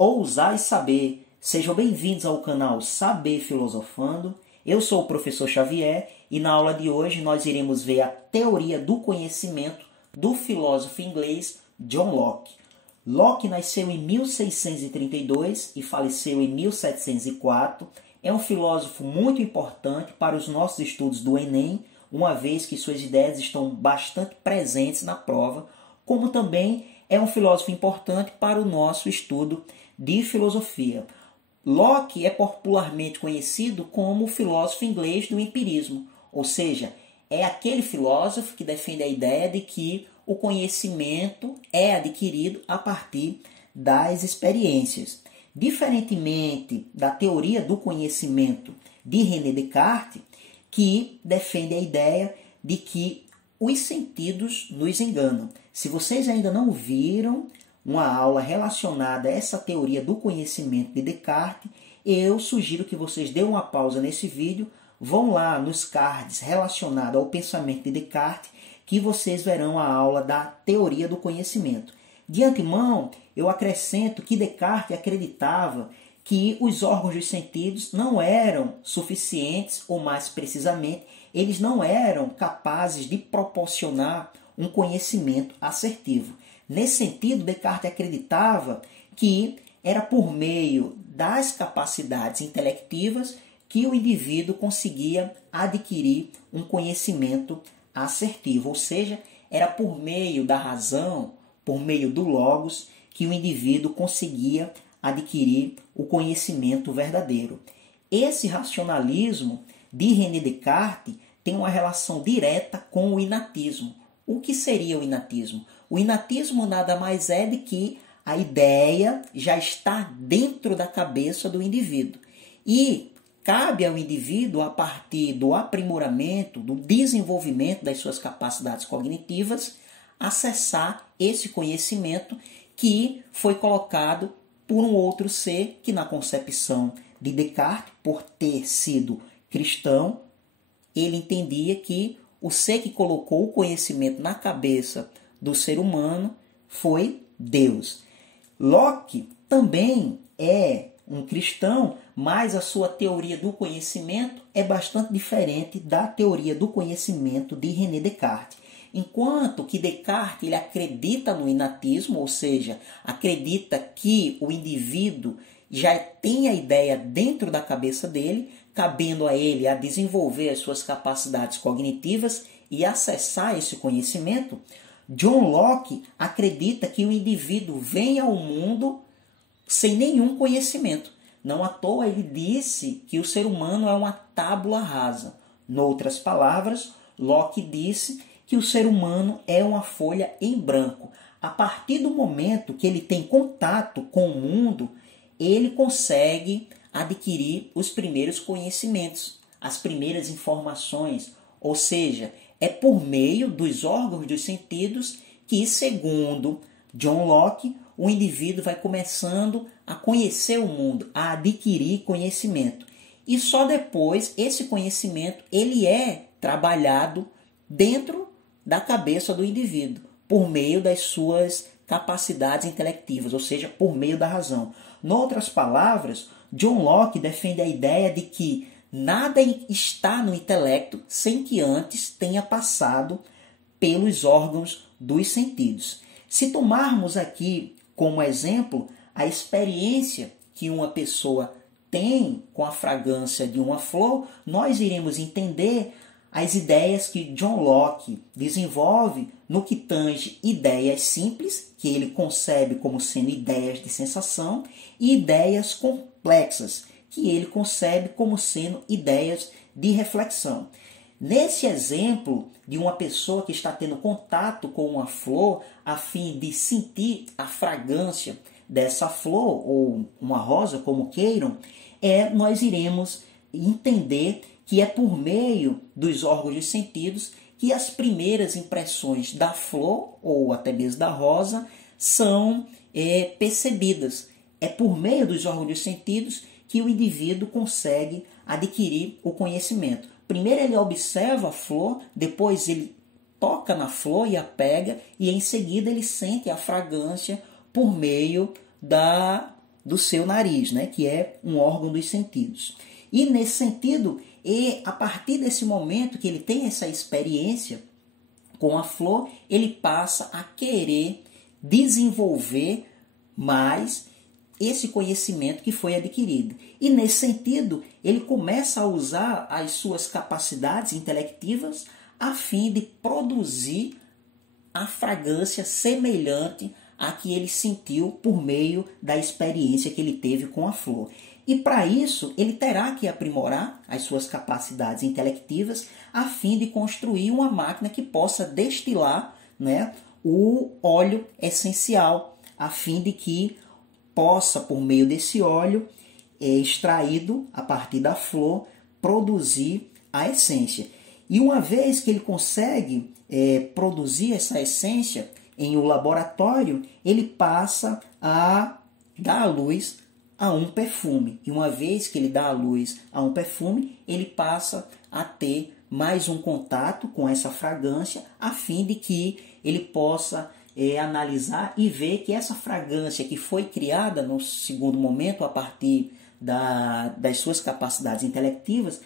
Ousar e Saber. Sejam bem-vindos ao canal Saber Filosofando. Eu sou o professor Xavier e na aula de hoje nós iremos ver a teoria do conhecimento do filósofo inglês John Locke. Locke nasceu em 1632 e faleceu em 1704. É um filósofo muito importante para os nossos estudos do Enem, uma vez que suas ideias estão bastante presentes na prova, como também é um filósofo importante para o nosso estudo de filosofia. Locke é popularmente conhecido como o filósofo inglês do empirismo, ou seja, é aquele filósofo que defende a ideia de que o conhecimento é adquirido a partir das experiências. Diferentemente da teoria do conhecimento de René Descartes, que defende a ideia de que os sentidos nos enganam. Se vocês ainda não viram uma aula relacionada a essa teoria do conhecimento de Descartes, eu sugiro que vocês dêem uma pausa nesse vídeo, vão lá nos cards relacionados ao pensamento de Descartes, que vocês verão a aula da teoria do conhecimento. De antemão, eu acrescento que Descartes acreditava que os órgãos dos sentidos não eram suficientes, ou mais precisamente, eles não eram capazes de proporcionar um conhecimento assertivo. Nesse sentido, Descartes acreditava que era por meio das capacidades intelectivas que o indivíduo conseguia adquirir um conhecimento assertivo, ou seja, era por meio da razão, por meio do logos, que o indivíduo conseguia adquirir o conhecimento verdadeiro. Esse racionalismo de René Descartes tem uma relação direta com o inatismo. O que seria o inatismo? O inatismo nada mais é de que a ideia já está dentro da cabeça do indivíduo. E cabe ao indivíduo, a partir do aprimoramento, do desenvolvimento das suas capacidades cognitivas, acessar esse conhecimento que foi colocado por um outro ser que, na concepção de Descartes, por ter sido cristão, ele entendia que o ser que colocou o conhecimento na cabeça do ser humano foi Deus. Locke também é um cristão, mas a sua teoria do conhecimento é bastante diferente da teoria do conhecimento de René Descartes. Enquanto que Descartes ele acredita no inatismo, ou seja, acredita que o indivíduo já tem a ideia dentro da cabeça dele, cabendo a ele a desenvolver as suas capacidades cognitivas e acessar esse conhecimento, John Locke acredita que o indivíduo vem ao mundo sem nenhum conhecimento. Não à toa ele disse que o ser humano é uma tábula rasa. Noutras palavras, Locke disse que o ser humano é uma folha em branco. A partir do momento que ele tem contato com o mundo, ele consegue adquirir os primeiros conhecimentos, as primeiras informações. Ou seja, é por meio dos órgãos dos sentidos que, segundo John Locke, o indivíduo vai começando a conhecer o mundo, a adquirir conhecimento. E só depois esse conhecimento ele é trabalhado dentro da cabeça do indivíduo, por meio das suas capacidades intelectivas, ou seja, por meio da razão. Em outras palavras, John Locke defende a ideia de que nada está no intelecto sem que antes tenha passado pelos órgãos dos sentidos. Se tomarmos aqui como exemplo a experiência que uma pessoa tem com a fragrância de uma flor, nós iremos entender as ideias que John Locke desenvolve no que tange ideias simples, que ele concebe como sendo ideias de sensação, e ideias complexas, que ele concebe como sendo ideias de reflexão. Nesse exemplo de uma pessoa que está tendo contato com uma flor a fim de sentir a fragrância dessa flor, ou uma rosa, como queiram, nós iremos entender que é por meio dos órgãos dos sentidos que as primeiras impressões da flor, ou até mesmo da rosa, são percebidas. É por meio dos órgãos dos sentidos que o indivíduo consegue adquirir o conhecimento. Primeiro ele observa a flor, depois ele toca na flor e a pega, e em seguida ele sente a fragrância por meio do seu nariz, né, que é um órgão dos sentidos. E nesse sentido, a partir desse momento que ele tem essa experiência com a flor, ele passa a querer desenvolver mais esse conhecimento que foi adquirido. E nesse sentido, ele começa a usar as suas capacidades intelectivas a fim de produzir a fragrância semelhante à que ele sentiu por meio da experiência que ele teve com a flor. E para isso, ele terá que aprimorar as suas capacidades intelectivas a fim de construir uma máquina que possa destilar, né, o óleo essencial, a fim de que possa, por meio desse óleo extraído a partir da flor, produzir a essência. E uma vez que ele consegue produzir essa essência em um laboratório, ele passa a dar à luz a um perfume. E uma vez que ele dá à luz a um perfume, ele passa a ter mais um contato com essa fragrância, a fim de que ele possa analisar e ver que essa fragrância que foi criada no segundo momento, a partir das suas capacidades intelectivas,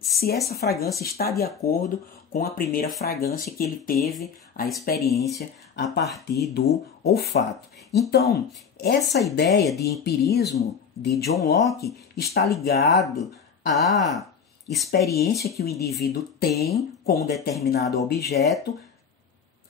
se essa fragrância está de acordo com a primeira fragrância que ele teve a experiência a partir do olfato. Então, essa ideia de empirismo de John Locke está ligado à experiência que o indivíduo tem com um determinado objeto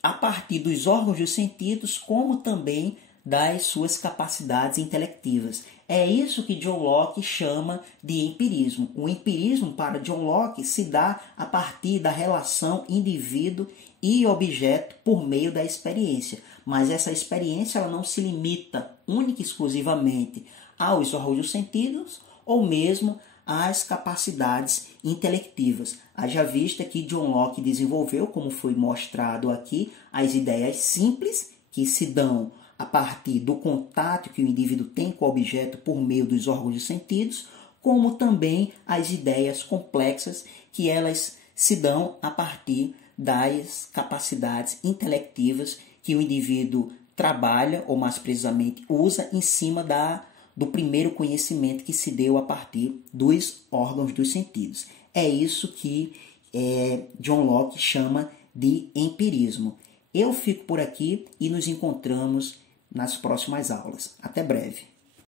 a partir dos órgãos dos sentidos, como também das suas capacidades intelectivas. É isso que John Locke chama de empirismo. O empirismo, para John Locke, se dá a partir da relação indivíduo e objeto por meio da experiência. Mas essa experiência ela não se limita única e exclusivamente aos órgãos dos sentidos ou mesmo às capacidades intelectivas. Haja vista que John Locke desenvolveu, como foi mostrado aqui, as ideias simples que se dão a partir do contato que o indivíduo tem com o objeto por meio dos órgãos dos sentidos, como também as ideias complexas que elas se dão a partir das capacidades intelectivas que o indivíduo trabalha, ou mais precisamente usa, em cima do primeiro conhecimento que se deu a partir dos órgãos dos sentidos. É isso que John Locke chama de empirismo. Eu fico por aqui e nos encontramos nas próximas aulas. Até breve.